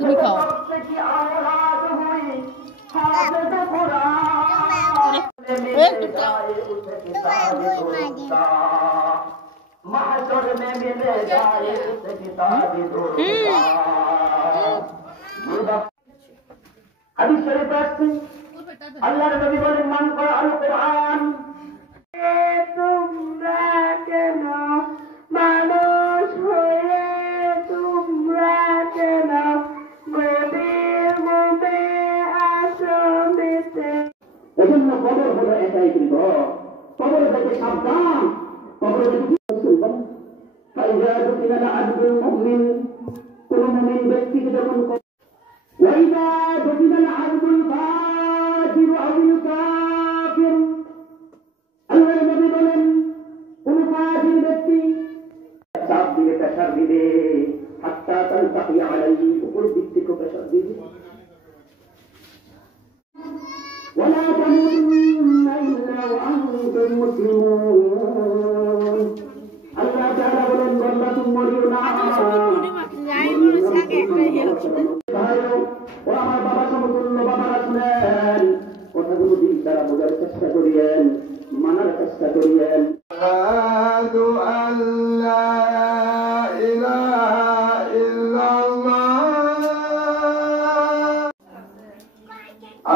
তুমি খাও। হাদিস শরীফে আছে আল্লাহর নবী বলেন মান করা আল কোরআন তোমরা কেন মানুষ হয়ে তোমরা কেন গভীর ঘুমে আসো মেতে। এজন্য কবর হলো এটাই গৃহ, কবর থেকে সাবধান। কবর শুনবেন ফাইজা দুকিনা আব্দুল মুমিন, কোন মুমিন ব্যক্তিকে যখন ওয়াইদা দুকিনা আব্দুল ফাজির আউল কাফির, আল্লাহর নবী বলেন কোন ফাজির ব্যক্তি চাপ দিলে প্রেসার দিবে হাত্তা তালতাকি আলাইহি, উপর দিক থেকে প্রেসার দিবে। ولا تموتن إلا وأنتم مسلمون। আল্লাহ তাআলা বলেন বান্দা তুমি মরিও না। ও আমার বাবা সমতুল্য বাবারা শুনেন, কথাগুলো দিন তারা বোঝার চেষ্টা করিয়েন, মানার চেষ্টা করিয়েন। আশহাদু আল্লা ইলাহা ইল্লাল্লাহ,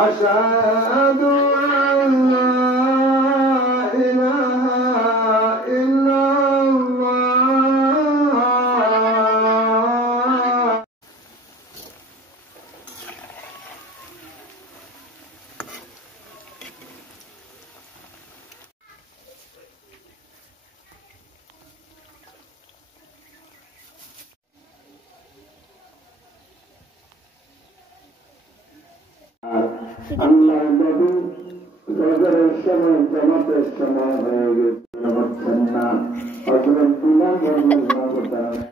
আশহাদু আল্লা ইলাহা ইল্লাল্লাহ। আল্লাহ নবী গজরের সময় জামাতের সময় হয়ে গেছে, হচ্ছেন না। হযরত বিলাল রাদিয়াল্লাহু তাআলা